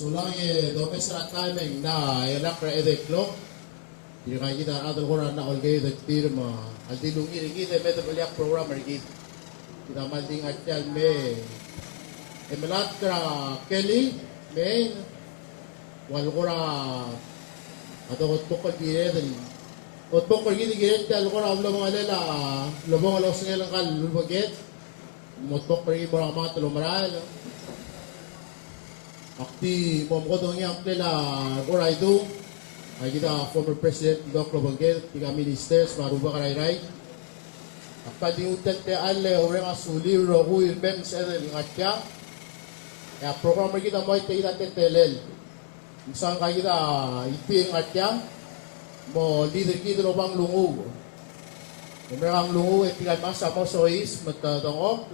Solange domesra timing na elakra edeklo. Hindi kaya kita atal ko na olgay the firma. Aldi lungi kita metabolic program rigid. Kita malding atyan me. Emelat kra Kelly me. Wal ko na ato ko tukol dire den. Ot tukol gidi gidi tal ko na ulo mga lela. Lobong alos ngayon kal lubaget. Motok pergi borang mga tulomaral. Akti momkodong yang nila oray do ay kita former president Dr. Banggel, tiga ministers maruba karay-ray. Akta di utat te alle orang asuli rohu ilbem sa ngatya. Ya program kita mo ite ita telel. Misang kay kita iping ngatya mo leader kita lobang lungu. Merang lungu et tiga masa mo sois matadong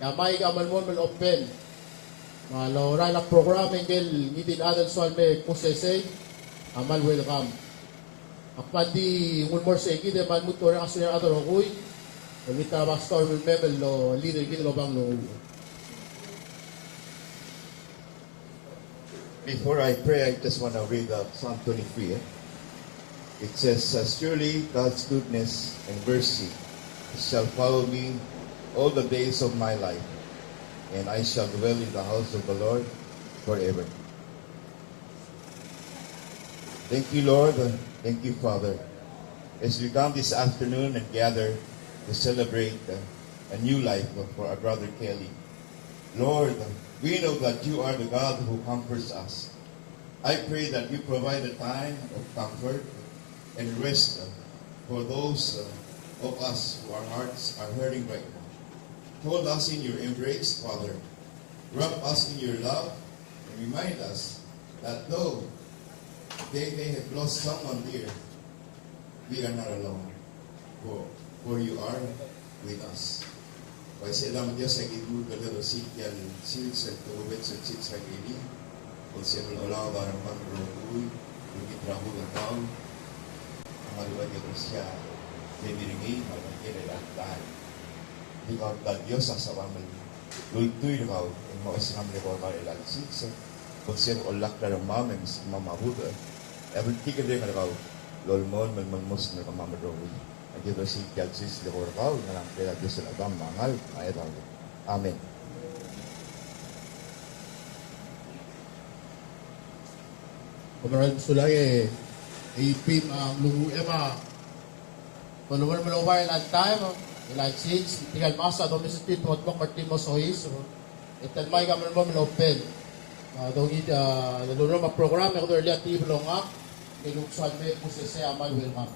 ya may kamal mo open. Kalau rala program engel ngitin adal soal me kusese amal welcome. Apa di mulmor segi de man muto orang asli adal rokui. Kita pastor memel lo leader kita lo bang lo. Before I pray, I just want to read Psalm 23. It says, surely God's goodness and mercy shall follow me all the days of my life, and I shall dwell in the house of the Lord forever. Thank you, Lord. Thank you, Father. As we come this afternoon and gather to celebrate a new life for our brother Kelly, Lord, we know that you are the God who comforts us. I pray that you provide a time of comfort and rest for those of us who our hearts are hurting right now. Hold us in your embrace, Father. Wrap us in your love and remind us that though they may have lost someone dear, we are not alone, for you are with us. Kaya sa ilang Diyos ay ibu kalero sikyan sils at tubet sa sils ay ini, kung siya malaw darang pagrukuy, yung itrahu ng tao, ang maluwag yung siya, may miringi, magiging ilatay. Ikaw ka Diyos sa sawaman. Lultuy ikaw, yung mga isang hamli ko ka ilang sils, kung siya ulak na ng mamay, mas mamabuda. Ewan tika rin ikaw, lolmon, manmos na kamamadrowi. Dito si Judges de Corval, na lang kaya Diyos sa Adam, mangal, ayat ako. Amen. Kamaral sulay ipim ang lungu ema. Paluman malaway lang time, ilang six, tinggal masa, domestic, motmok, martin mo sohis, itan may kamal mo malawpen. Dong ita, lalo na program, ako doon liat tiblo nga, niluksan me, kusese amal welcome.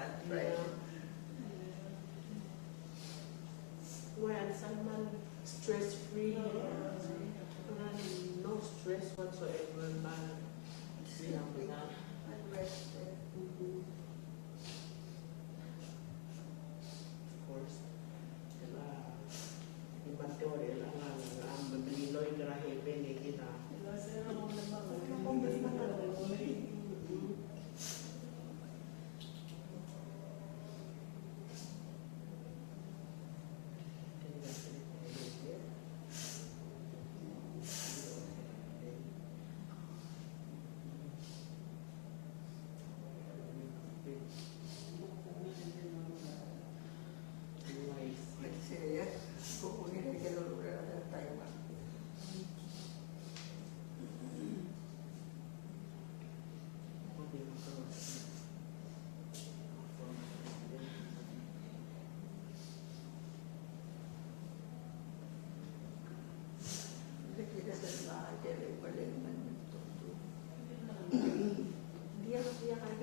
That's right. When someone stress-free, no stress whatsoever, man. Unrested. Of course, inventory lang ang mabilinoy grahe pinigin na. Magsaya. Kukunin na gano'n na tayo. Kita sa bahay, balik man ito. Dia dia akan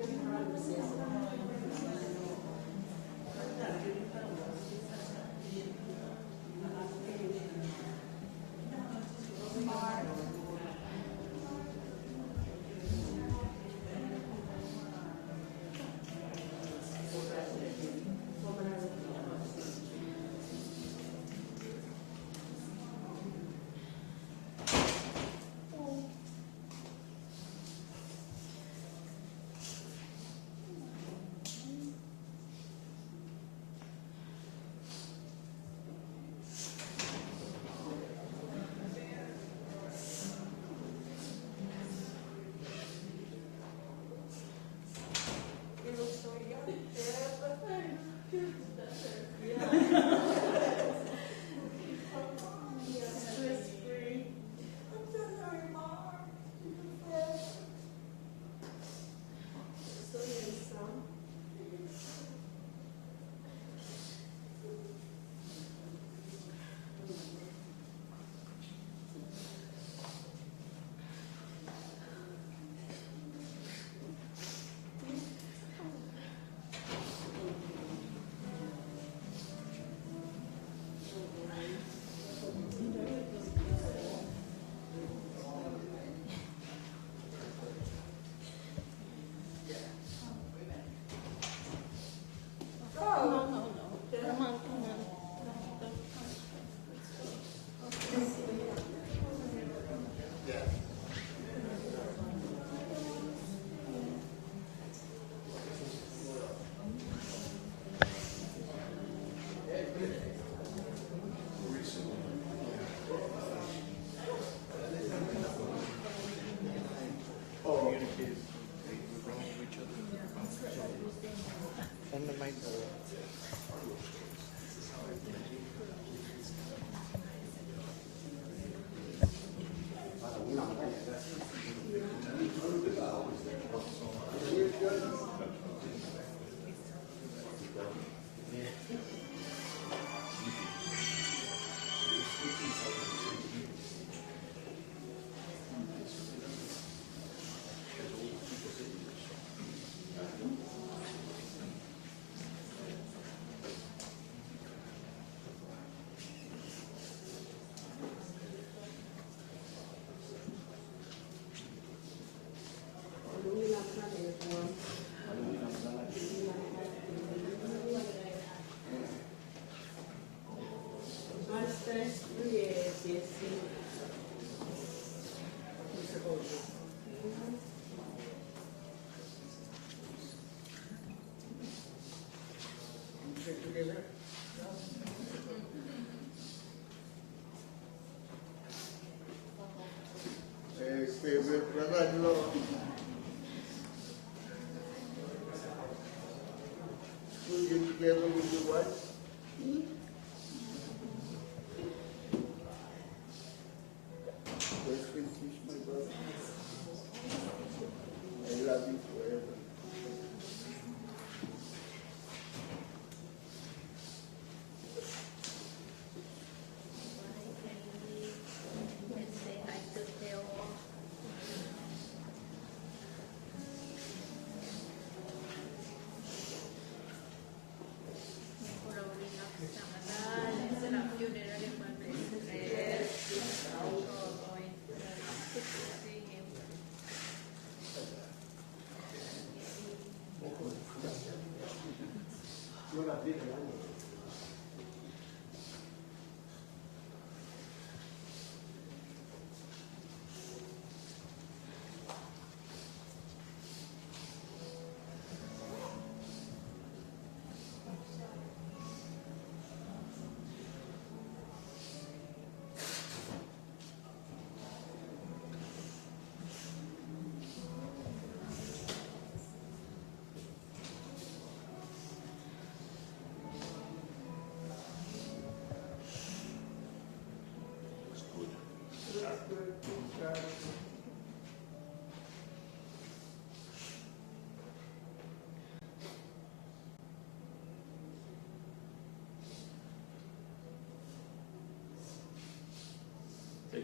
favorite brother, Lord. Will you together with your wife? Rest in peace, my brother. I love you forever.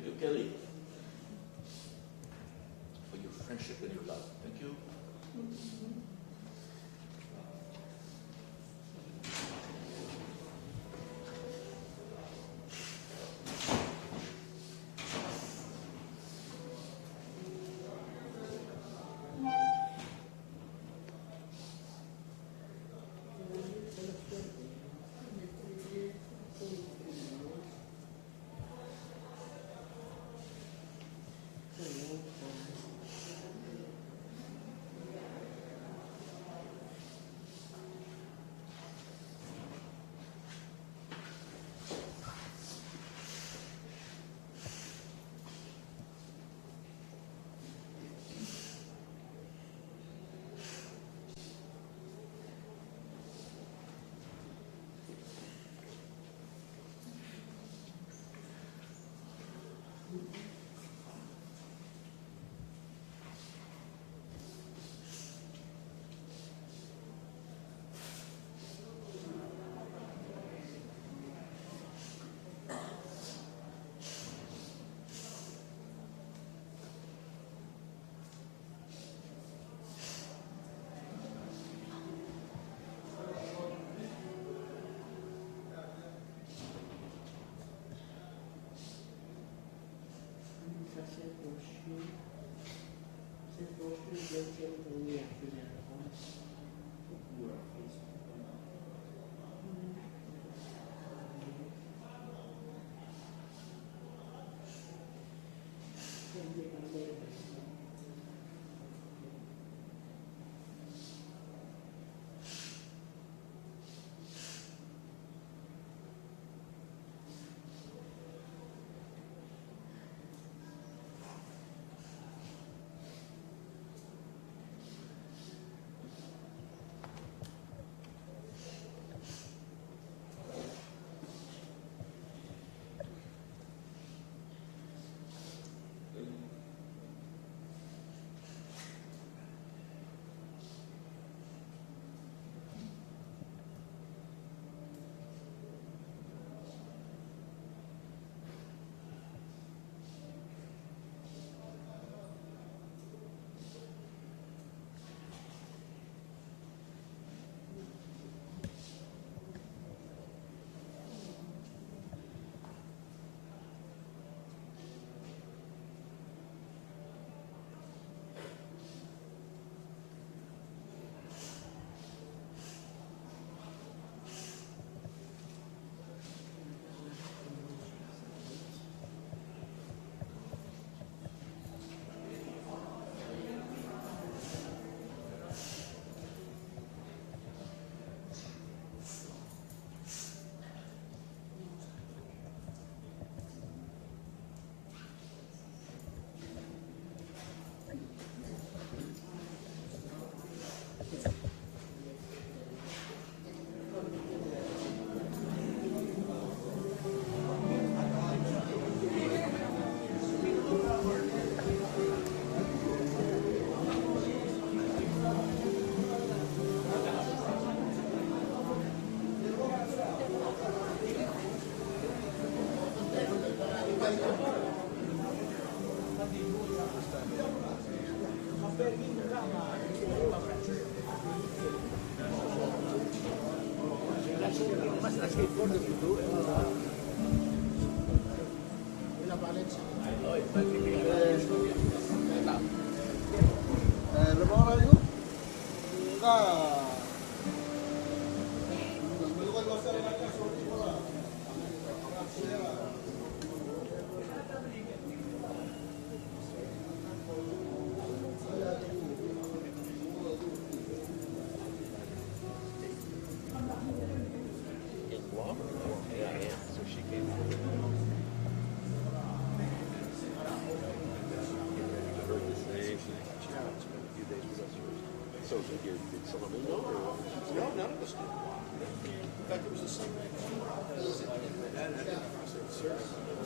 you, Kelly, for your friendship and your love. Thank you.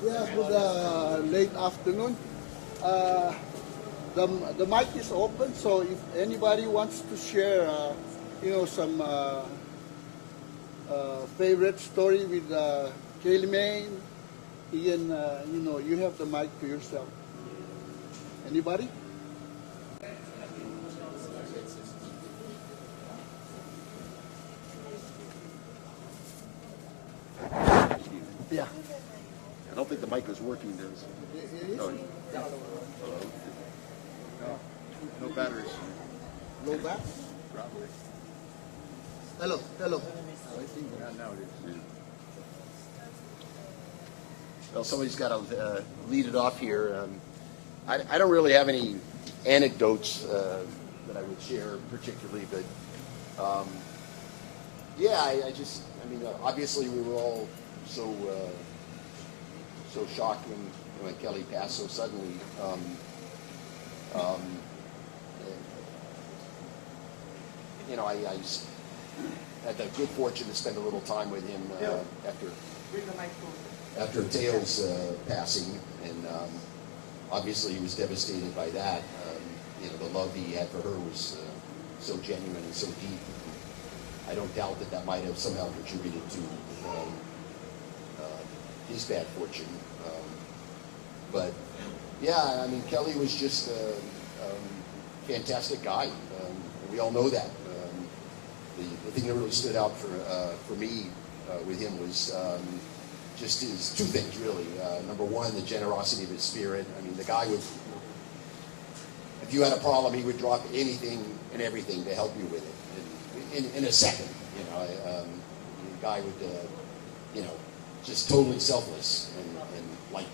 Yeah, good late afternoon. Uh, the mic is open, so if anybody wants to share, some favorite story with Kaylee Maine, Ian, you have the mic to yourself. Anybody? Yeah. I don't think the mic is working, Dennis. It is? No. No batteries. Low back? Probably. Hello, hello. I think now it is. Well, somebody's got to lead it off here. I don't really have any anecdotes that I would share particularly, but yeah, I mean, obviously we were all so shocked when Kelly passed so suddenly. I had the good fortune to spend a little time with him after Teo's passing, and obviously he was devastated by that. The love he had for her was so genuine and so deep. I don't doubt that might have somehow contributed to his bad fortune. But yeah, I mean, Kelly was just a fantastic guy. We all know that. The thing that really stood out for me with him was just his two things, really. Number one, the generosity of his spirit. I mean, the guy would, if you had a problem, he would drop anything and everything to help you with it in a second. The guy would, just totally selfless and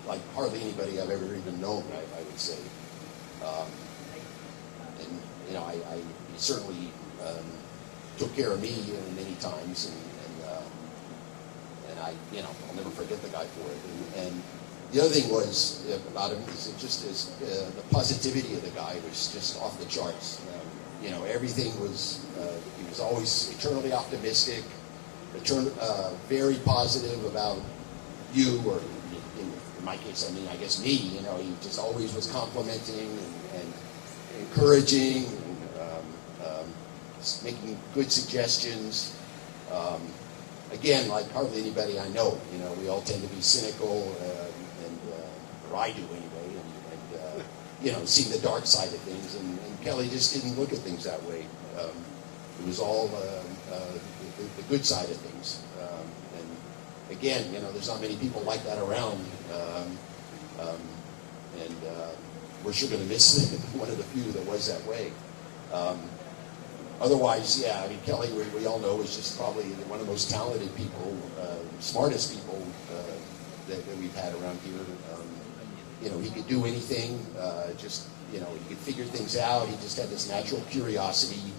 like hardly anybody I've ever even known, I would say. He certainly took care of me many times, and I'll never forget the guy for it. And the other thing was about him is the positivity of the guy was just off the charts. Everything was he was always eternally optimistic, very positive about you, or in my case, I guess me. He just always was complimenting and encouraging. Making good suggestions. Again, like hardly anybody I know, we all tend to be cynical, or I do anyway, and seeing the dark side of things. And Kelly just didn't look at things that way. It was all the good side of things. And again, there's not many people like that around. And we're sure going to miss one of the few that was that way. Otherwise, yeah, I mean, Kelly, we all know, is just probably one of the most talented people, smartest people that we've had around here. He could do anything, he could figure things out. He just had this natural curiosity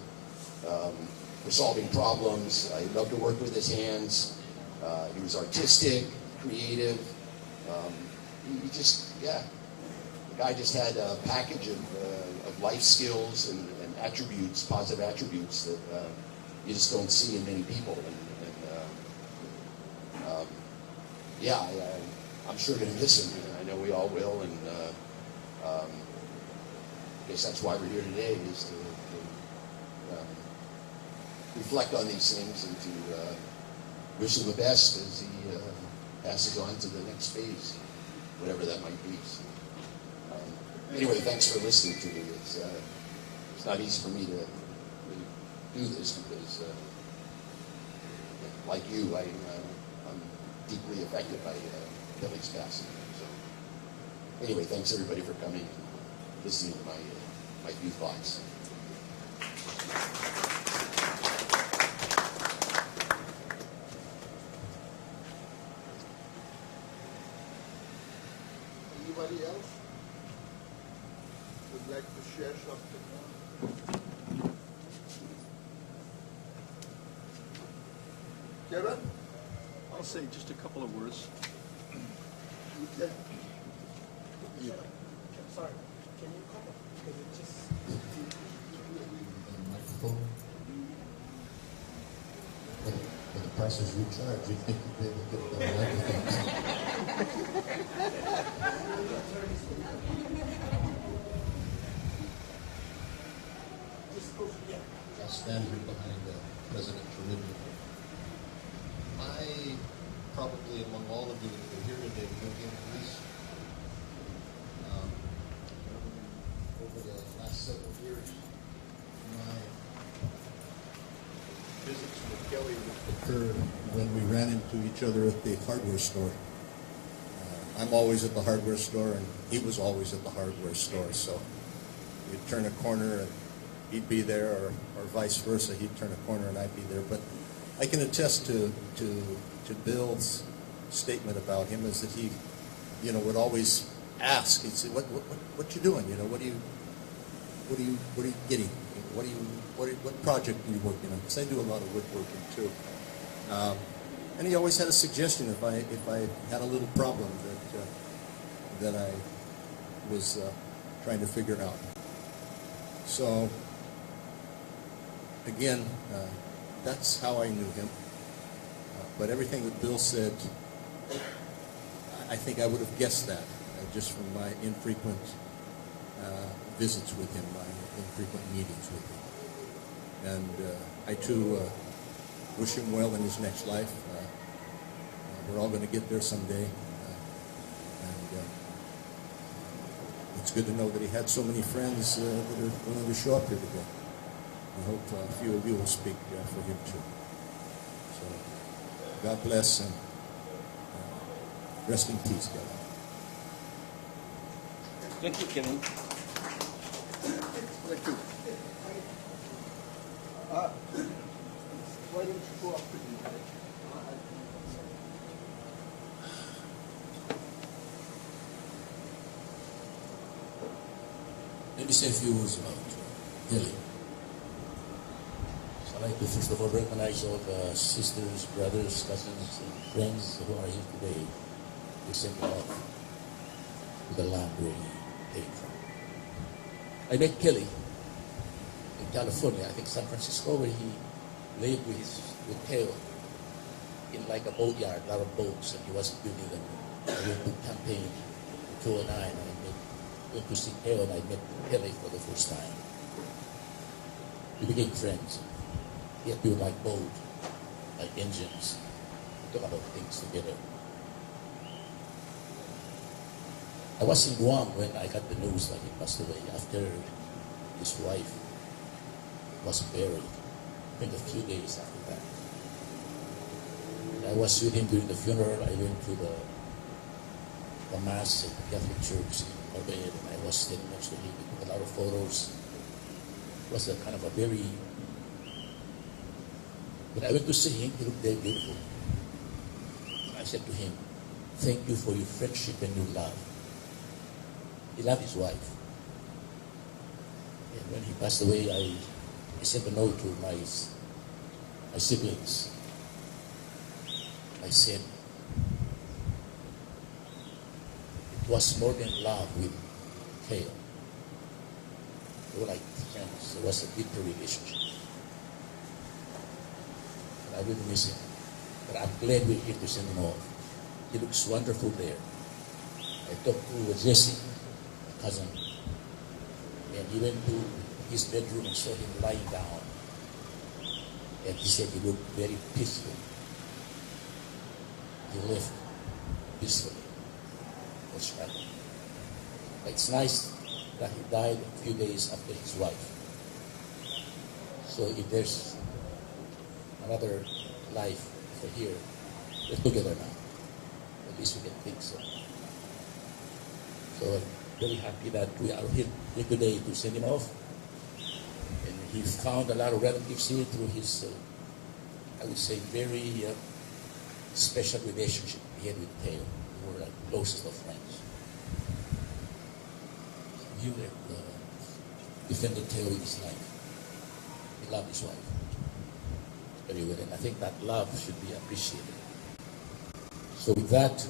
for solving problems. He loved to work with his hands. He was artistic, creative. The guy just had a package of life skills and attributes, positive attributes that you just don't see in many people. I'm sure going to miss him. I know we all will, and I guess that's why we're here today, is to reflect on these things and to wish him the best as he passes on to the next phase, whatever that might be. So, anyway, thanks for listening to me. It's not easy for me to do this because, like you, I'm deeply affected by Kelly's passing. So, anyway, thanks everybody for coming and listening to my few thoughts. Anybody else would like to share something? Kevin? I'll say just a couple of words. Okay. Sorry, can you come up? Because it just... For the prices we charge, you'd think you'd be able to get the microphone. I'll stand here behind President Trujillo. My probably among all of you that are here today, European police. Over the last several years, my visits with Kelly would occur when we ran into each other at the hardware store. I'm always at the hardware store, and he was always at the hardware store. So we'd turn a corner, and he'd be there, or vice versa. He'd turn a corner, and I'd be there. But I can attest to Bill's statement about him is that he, would always ask. He'd say, "What you doing? What are you getting? What project are you working on?" Because I do a lot of woodworking too. And he always had a suggestion if I had a little problem that I was trying to figure out. So again, that's how I knew him. But everything that Bill said, I think I would have guessed that just from my infrequent visits with him, my infrequent meetings with him. And I too wish him well in his next life. We're all going to get there someday. And it's good to know that he had so many friends that are willing to show up here today. I hope a few of you will speak for him too. So God bless and rest in peace, God. Thank you, Kevin. Thank you. Why don't you go up to the Let me say a few words about Kelly. I'd like to first of all recognize all the sisters, brothers, cousins, and friends who are here today. We send them off to the land where he came from. I met Kelly in California, I think San Francisco, where he lived with Teo in like a boatyard, a lot of boats, and he was building them. I went to campaign in 2009, and went to see Teo, and I met Kelly for the first time. We became friends. We had built like boat, like engines. We talk about things together. I was in Guam when I got the news that he passed away after his wife was buried. I think a few days after that. And I was with him during the funeral. I went to the mass at the Catholic Church in Marbella, and I was standing next to him. We took a lot of photos. It was a kind of a very... When I went to see him, he looked very beautiful. I said to him, "Thank you for your friendship and your love." He loved his wife. And when he passed away, I sent a note to my siblings. I said, it was more than love with Teo. They were like friends. It was a deeper relationship. I will miss him. But I'm glad we're here to send him off. He looks wonderful there. I talked to Jesse, my cousin, and he went to his bedroom and saw him lying down. And he said he looked very peaceful. He left peacefully. That's right. But it's nice that he died a few days after his wife. So if there's another life for here, we're together now. At least we can think so. So I'm very happy that we are here today to send him off. And he found a lot of relatives here through his, I would say, very special relationship he had with Teo. We were like closest of friends. He defended Teo in his life. He loved his wife very well, and I think that love should be appreciated. So with that,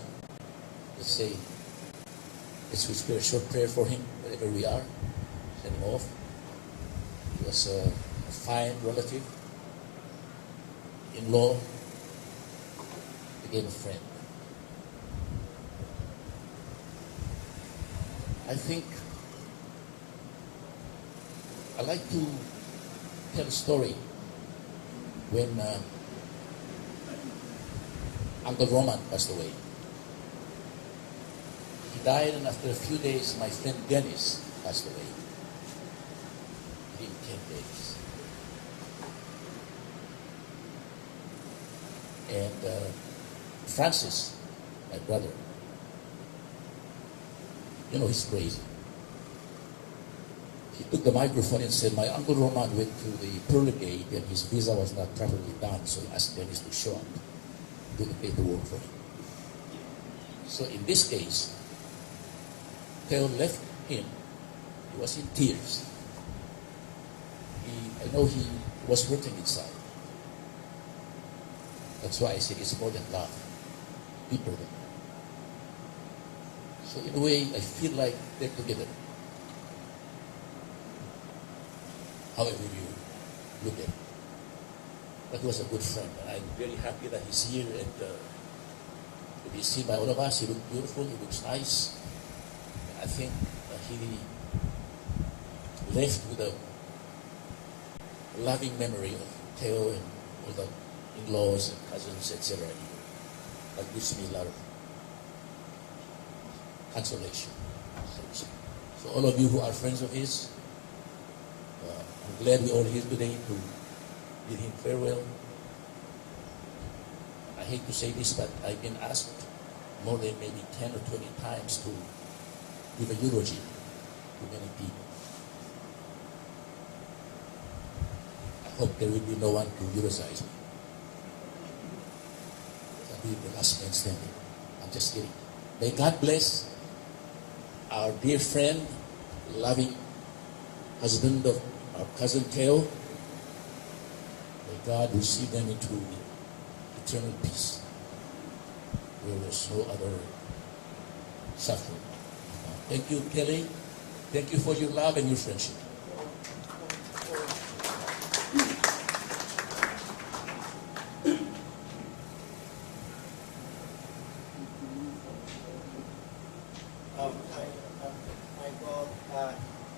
let's whisper a short prayer for him, wherever we are. Send him off. He was a fine relative, in-law, became a friend. I think I like to tell a story when Uncle Roman passed away. He died, and after a few days, my friend Dennis passed away. Within 10 days. And Francis, my brother, you know, he's crazy. He took the microphone and said, my Uncle Roman went to the pearly gate and his visa was not properly done, so he asked Dennis to show up, do the paperwork for him. So in this case, Theo left him. He was in tears. I know he was hurting inside. That's why I said it's more than love, deeper than love. So in a way, I feel like they're together. However you look at it. That was a good friend. And I'm very happy that he's here. And to be seen by all of us, he looks beautiful, he looks nice. And I think he left with a loving memory of Theo and all the in-laws and cousins, etc. That gives me a lot of consolation. So all of you who are friends of his, I'm glad we're all here today to bid him farewell. I hate to say this, but I've been asked more than maybe 10 or 20 times to give a eulogy to many people. I hope there will be no one to eulogize me. I'll be the last man standing. I'm just kidding. May God bless our dear friend, loving husband of our cousin Theo. May God receive them into eternal peace, where there's no other suffering. Thank you, Kelly. Thank you for your love and your friendship. Michael,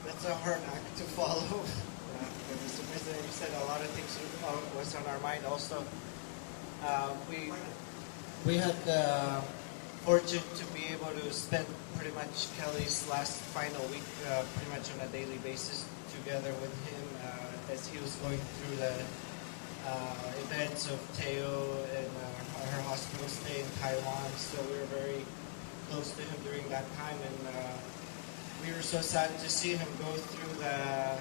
that's a hard act to follow. Mr. President, you said a lot of things was on our mind. Also, we had the fortune to be able to spend pretty much Kelly's last final week pretty much on a daily basis together with him as he was going through the events of Theo and her hospital stay in Taiwan. So we were very close to him during that time, and we were so sad to see him go through the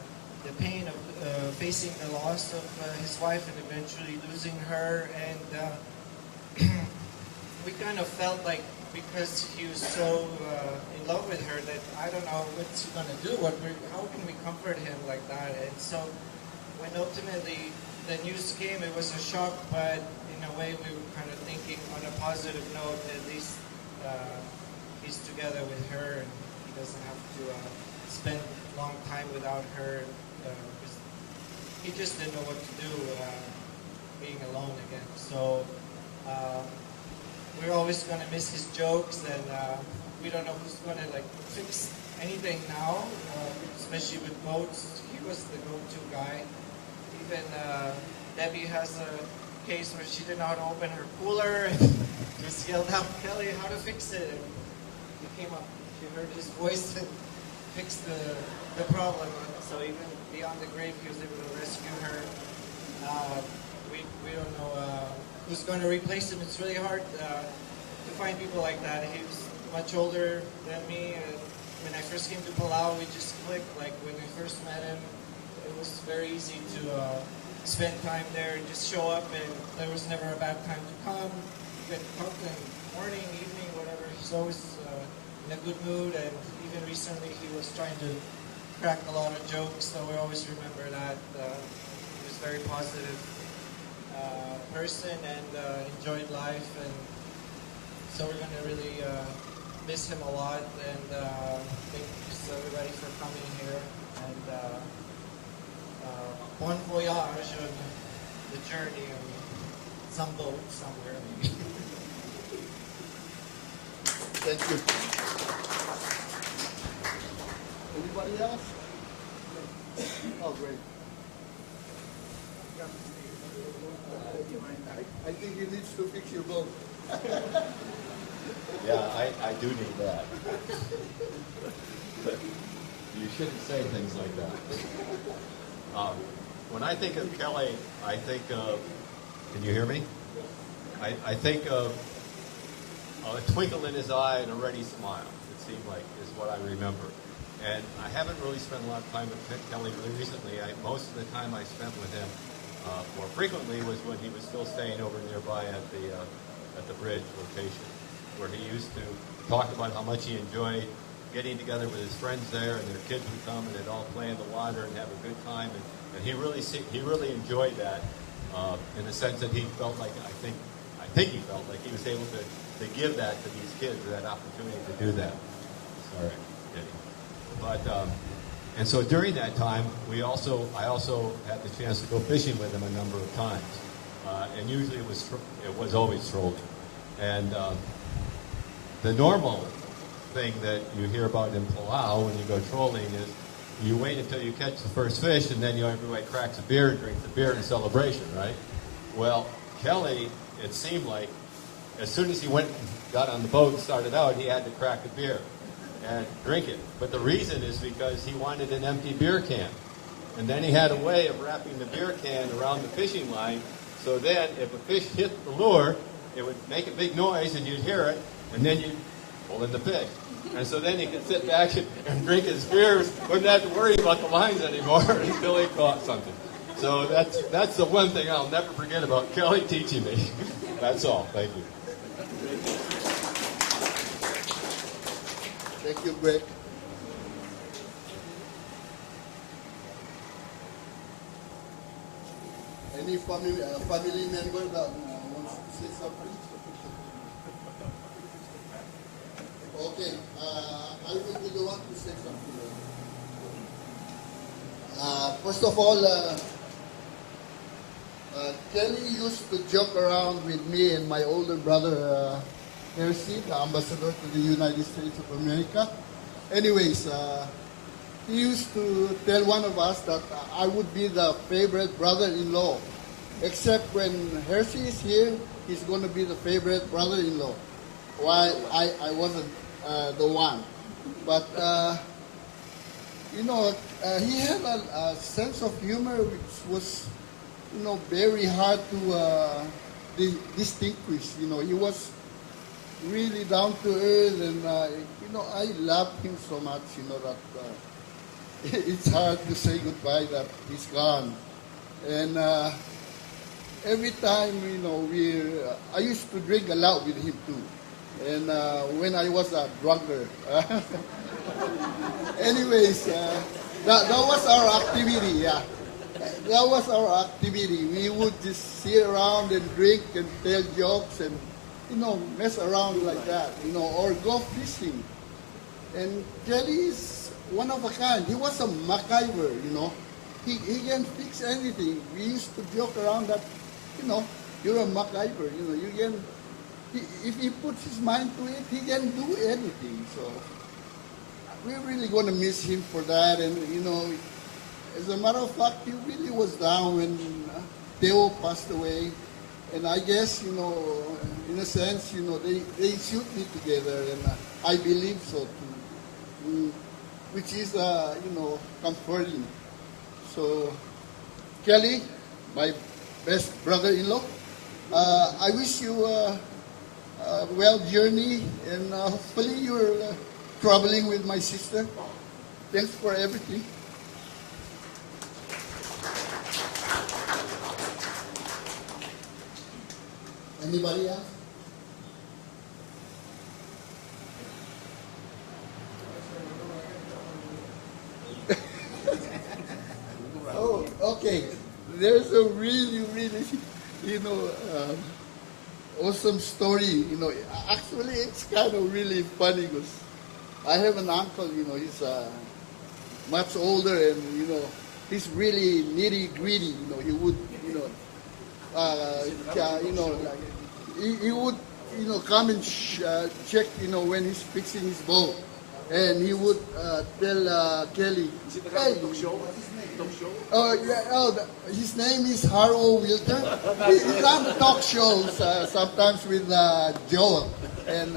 pain of facing the loss of his wife and eventually losing her. And we kind of felt like, because he was so in love with her, that I don't know what's he gonna do. How can we comfort him like that? And so when ultimately the news came, it was a shock, but in a way we were kind of thinking on a positive note, at least he's together with her and he doesn't have to spend a long time without her. He just didn't know what to do being alone again. So we're always going to miss his jokes, and we don't know who's going to fix anything now, especially with boats. He was the go-to guy. Even Debbie has a case where she didn't know how to open her cooler and just yelled out, Kelly, how to fix it. And he came up, she heard his voice and fixed the problem. So even beyond the grave, he was able to rescue her. We don't know who's going to replace him. It's really hard to find people like that. He was much older than me. When I first came to Palau, we just clicked. Like when we first met him, it was very easy to spend time there and just show up, and there was never a bad time to come. You get talk to him morning, evening, whatever. He's always in a good mood, and even recently he was trying to crack a lot of jokes, so we always remember that. He was a very positive person and enjoyed life, and so we're going to really miss him a lot, and thank you everybody for coming here, and bon voyage on the journey on some boat somewhere maybe. Thank you. Anybody else? Oh, great. I think he needs to fix your boat. Yeah, I do need that. But you shouldn't say things like that. When I think of Kelly, I think of, can you hear me? I think of a twinkle in his eye and a ready smile, it seemed like, is what I remember. And I haven't really spent a lot of time with Kelly recently. Most of the time I spent with him more frequently was when he was still staying over nearby at the bridge location, where he used to talk about how much he enjoyed getting together with his friends there, and their kids would come and they'd all play in the water and have a good time. And he really enjoyed that in the sense that he felt like I think he felt like he was able to give that to these kids, that opportunity to do that. Sorry, but and so during that time, I also had the chance to go fishing with him a number of times, and usually it was always trolling. And the normal thing that you hear about in Palau when you go trolling is you wait until you catch the first fish, and then everybody cracks a beer and drinks the beer in celebration, right? Well, Kelly, it seemed like as soon as he got on the boat and started out, he had to crack a beer and drink it. But the reason is because he wanted an empty beer can. And then he had a way of wrapping the beer can around the fishing line, so then if a fish hit the lure, it would make a big noise and you'd hear it, and then you'd pull in the fish. And so then he could sit back and drink his beers, wouldn't have to worry about the lines anymore until he caught something. So that's the one thing I'll never forget about Kelly teaching me. That's all. Thank you. Thank you, Greg. Any family member that wants to say something? Okay, I will be the one to say something. First of all, Kelly used to joke around with me and my older brother, Percy, the ambassador to the United States of America. Anyways, he used to tell one of us that I would be the favorite brother-in-law. Except when Hershey is here, he's going to be the favorite brother-in-law. While I wasn't the one. But, he had a sense of humor which was, very hard to distinguish. He was really down to earth, and I loved him so much, that it's hard to say goodbye that he's gone. And every time, I used to drink a lot with him too. And when I was a drunkard. Anyways, that was our activity, yeah. That was our activity. We would just sit around and drink and tell jokes and, mess around like that, or go fishing. And Kelly is one of a kind. He was a MacGyver, He can fix anything. We used to joke around that, you're a MacGyver, you can, if he puts his mind to it, he can do anything. So we're really going to miss him for that. And, as a matter of fact, he really was down when Theo passed away. And I guess, in a sense, they shoot me together, and I believe so too, which is, comforting. So, Kelly, my best brother-in-law, I wish you a well journey, and hopefully you're traveling with my sister. Thanks for everything. Anybody else? Oh, okay. There's a really, awesome story. Actually, it's kind of really funny because I have an uncle. He's much older, and he's really nitty-gritty. He would, he would, come and check, when he's fixing his boat. And he would tell Kelly, hey, Talk show? His name is Harlow Wilter. He's on the talk shows sometimes with Joel. And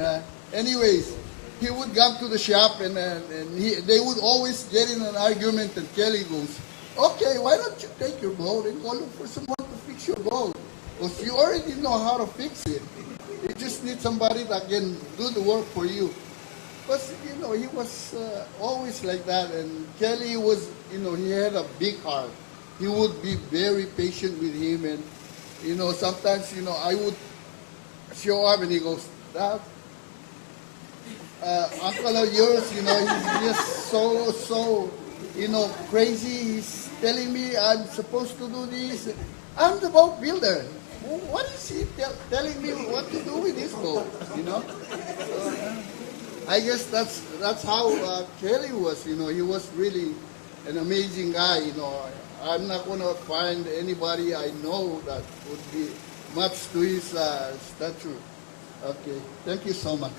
anyways, he would come to the shop they would always get in an argument and Kelly goes, okay, why don't you take your boat and go look for someone to fix your boat? Because you already know how to fix it. You just need somebody that can do the work for you. Because, he was always like that. And Kelly was, he had a big heart. He would be very patient with him. And, sometimes, I would show up and he goes, Dad, uncle of yours, he's just so, crazy. He's telling me I'm supposed to do this. I'm the boat builder. What is he telling me what to do with this boat, I guess that's how Kelly was, he was really an amazing guy, I'm not going to find anybody I know that would be much to his stature. Okay, thank you so much.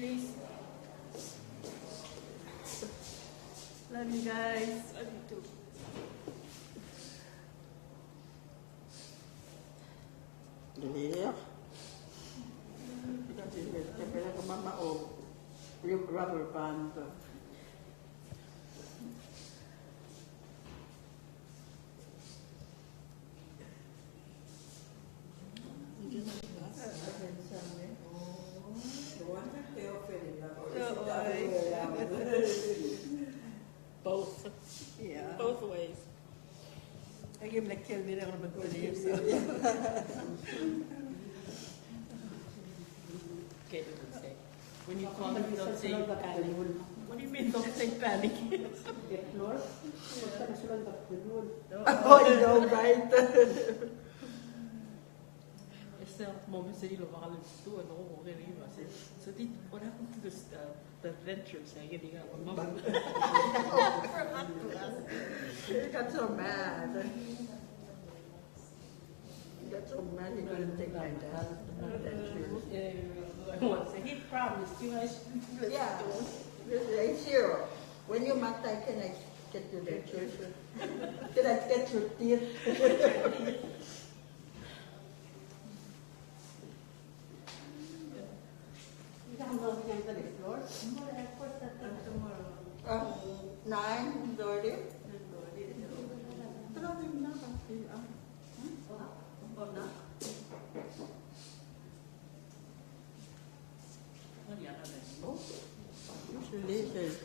please. Love you guys. Love you too. Dali ya. Kasi kaya ka mama o yung rubber band. Both. Yeah. Both ways. I give like kill me down but believe so. Okay, don't say. When you call me, don't say panic. What do you mean don't say panic? Oh, you know, right? Este moment sa ilo baka to ano ko okay rin kasi so what happened to this the venture sa hindi nga mama. He got so mad. He got so mad he couldn't take my dad. He promised you guys. Yeah. It's zero. When you matter, can I get your pictures? Can I get your teeth? Tomorrow. 9:30. Usually there's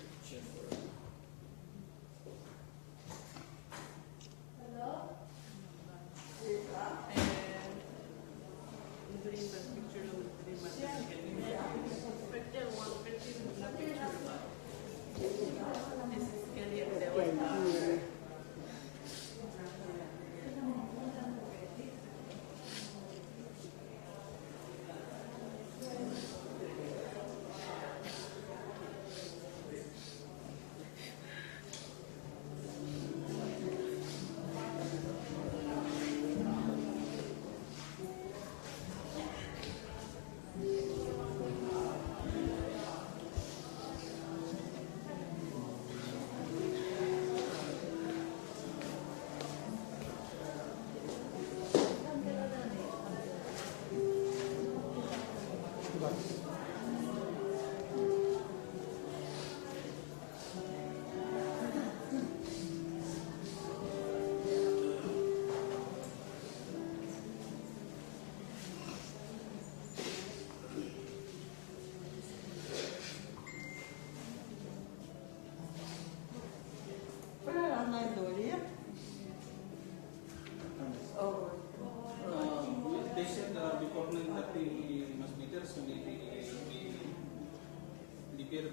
They said before 9:30 he must be there, so maybe here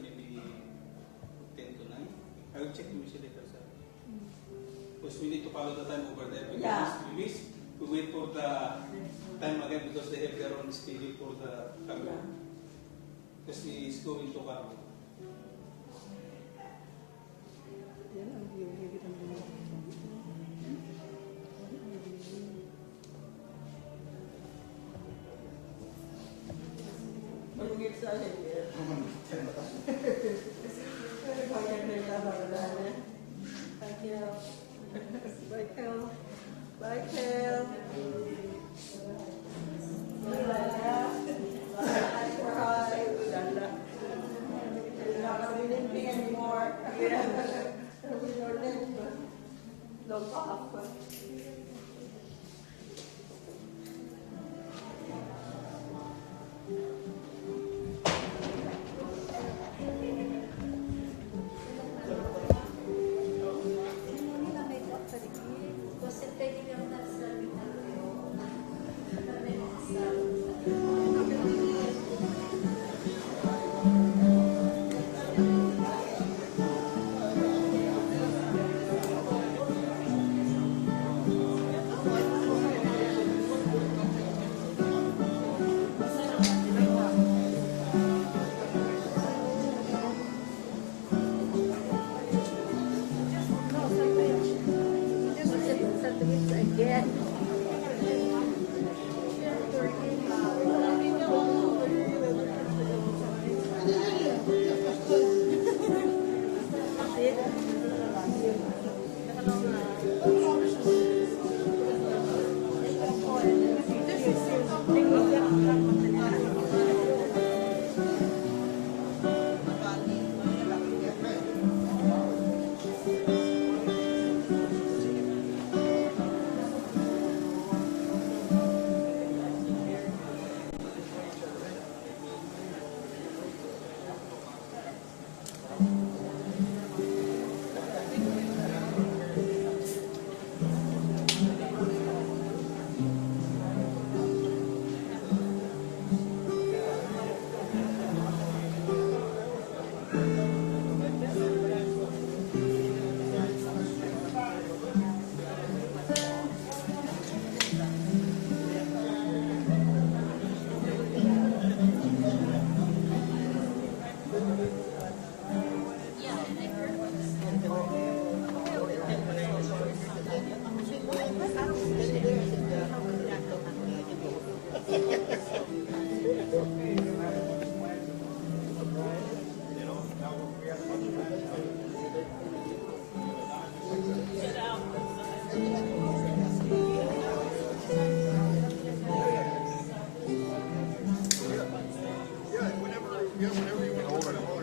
maybe 10 to 9. I will check the message later, sir. Because we need to follow the time over there. Because Yeah. we wait for the time again because they have their own schedule for the camera. Because he is going to Carlo. Yeah, whatever you want to.